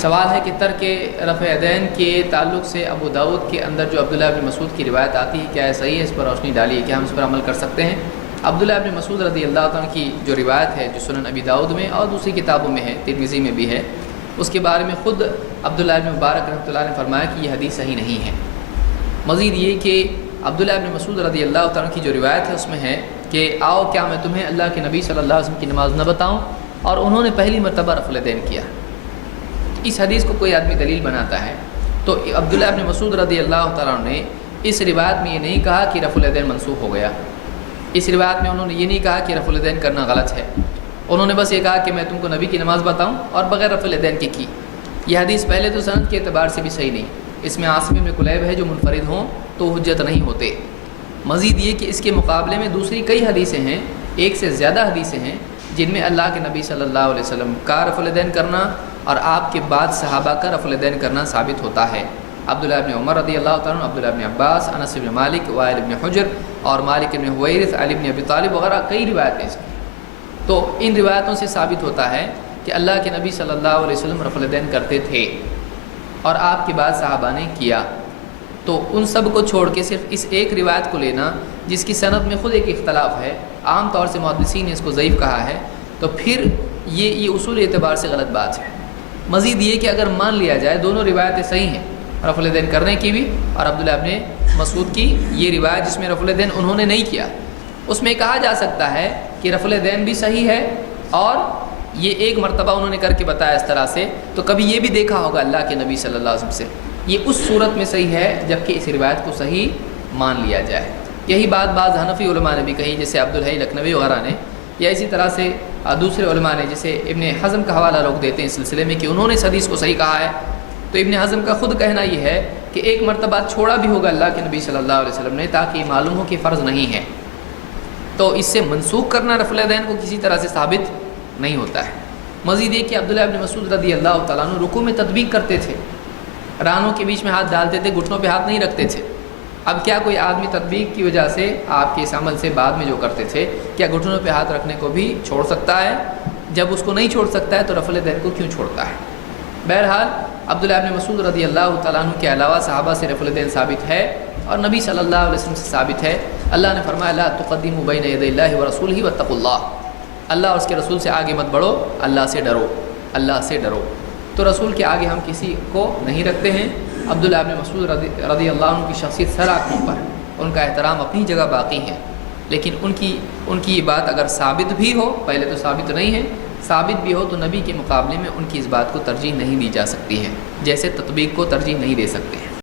سوال ہے کہ ترک رفع یدین کے تعلق سے ابو داؤد کے اندر جو عبداللہ ابن مسعود کی روایت آتی ہے کیا ہے صحیح ہے؟ اس پر روشنی ڈالیے، کیا ہم اس پر عمل کر سکتے ہیں؟ عبداللہ ابن مسعود رضی اللہ عنہ کی جو روایت ہے جو سنن ابی داؤد میں اور دوسری کتابوں میں ہے، ترمذی میں بھی ہے، اس کے بارے میں خود عبداللہ ابن مبارک رحمۃ اللہ نے فرمایا کہ یہ حدیث صحیح نہیں ہے۔ مزید یہ کہ عبداللہ ابن مسعود رضی اللہ عنہ کی جو روایت ہے اس میں ہے کہ آؤ کیا میں تمہیں اللہ کے نبی صلی اللہ علیہ وسلم کی نماز نہ بتاؤں، اور انہوں نے پہلی مرتبہ رفع الیدین کیا۔ اس حدیث کو کوئی آدمی دلیل بناتا ہے تو عبداللہ ابن مسعود رضی اللہ تعالیٰ عنہ نے اس روایت میں یہ نہیں کہا کہ رفع الیدین منسوخ ہو گیا، اس روایت میں انہوں نے یہ نہیں کہا کہ رفع الیدین کرنا غلط ہے، انہوں نے بس یہ کہا کہ میں تم کو نبی کی نماز بتاؤں اور بغیر رفع الیدین کے کی۔ یہ حدیث پہلے تو سند کے اعتبار سے بھی صحیح نہیں، اس میں عاصم بن کلیب ہے جو منفرد ہوں تو حجت نہیں ہوتے۔ مزید یہ کہ اس کے مقابلے میں دوسری کئی حدیثیں ہیں، ایک سے زیادہ حدیثیں ہیں جن میں اللہ کے نبی صلی اللہ علیہ وسلم کا رفع الیدین کرنا اور آپ کے بعد صحابہ کا رفع الیدین کرنا ثابت ہوتا ہے۔ عبداللہ ابن عمر رضی اللہ تعالیٰ عنہ، عبداللہ ابن عباس، انس بن مالک، وائل بن حجر اور مالک بن حویرث، علی بن ابی طالب وغیرہ کئی روایتیں اس کی۔ تو ان روایتوں سے ثابت ہوتا ہے کہ اللہ کے نبی صلی اللہ علیہ وسلم رفع الیدین کرتے تھے اور آپ کے بعد صحابہ نے کیا۔ تو ان سب کو چھوڑ کے صرف اس ایک روایت کو لینا جس کی سند میں خود ایک اختلاف ہے، عام طور سے محدثین نے اس کو ضعیف کہا ہے، تو پھر یہ اصول اعتبار سے غلط بات ہے۔ مزید یہ کہ اگر مان لیا جائے دونوں روایتیں صحیح ہیں، رفع الیدین کرنے کی بھی اور عبداللہ ابن مسعود کی یہ روایت جس میں رفع الیدین انہوں نے نہیں کیا، اس میں کہا جا سکتا ہے کہ رفع الیدین بھی صحیح ہے اور یہ ایک مرتبہ انہوں نے کر کے بتایا اس طرح سے، تو کبھی یہ بھی دیکھا ہوگا اللہ کے نبی صلی اللہ علیہ وسلم سے، یہ اس صورت میں صحیح ہے جبکہ اس روایت کو صحیح مان لیا جائے۔ یہی بات بعض حنفی علماء نے بھی کہی، جیسے عبدالحی لکھنوی وغیرہ نے، یا اسی طرح سے دوسرے علماء نے، جیسے ابن حزم کا حوالہ لوگ دیتے ہیں اس سلسلے میں کہ انہوں نے اس حدیث کو صحیح کہا ہے۔ تو ابن حزم کا خود کہنا یہ ہے کہ ایک مرتبہ چھوڑا بھی ہوگا اللہ کے نبی صلی اللہ علیہ وسلم نے تاکہ یہ معلوم ہو کہ فرض نہیں ہے، تو اس سے منسوخ کرنا رفع الیدین کو کسی طرح سے ثابت نہیں ہوتا ہے۔ مزید یہ کہ عبداللہ ابن مسعود رضی اللہ تعالیٰ عنہ رکوع میں تطبیق کرتے تھے، رانوں کے بیچ میں ہاتھ ڈالتے تھے، گھٹنوں پہ ہاتھ نہیں رکھتے تھے۔ اب کیا کوئی آدمی تطبیق کی وجہ سے آپ کے اس عمل سے بعد میں جو کرتے تھے کیا گھٹنوں پہ ہاتھ رکھنے کو بھی چھوڑ سکتا ہے؟ جب اس کو نہیں چھوڑ سکتا ہے تو رفع الیدین کو کیوں چھوڑتا ہے؟ بہرحال عبداللہ ابن مسعود رضی اللہ تعالیٰ عنہ کے علاوہ صحابہ سے رفع الیدین ثابت ہے اور نبی صلی اللہ علیہ وسلم سے ثابت ہے۔ اللہ نے فرمایا لا تقدموا بین یدی اللہ ورسولہ واتقوا اللہ، اللہ اور اس کے رسول سے آگے مت بڑھو، اللہ سے ڈرو، اللہ سے ڈرو۔ تو رسول کے آگے ہم کسی کو نہیں رکھتے ہیں۔ عبداللہ ابن مسعود رضی اللہ عنہ کی شخصیت سر آنکھوں پر، ان کا احترام اپنی جگہ باقی ہے، لیکن ان کی یہ بات اگر ثابت بھی ہو، پہلے تو ثابت نہیں ہے، ثابت بھی ہو تو نبی کے مقابلے میں ان کی اس بات کو ترجیح نہیں دی جا سکتی ہے، جیسے تطبیق کو ترجیح نہیں دے سکتے ہیں۔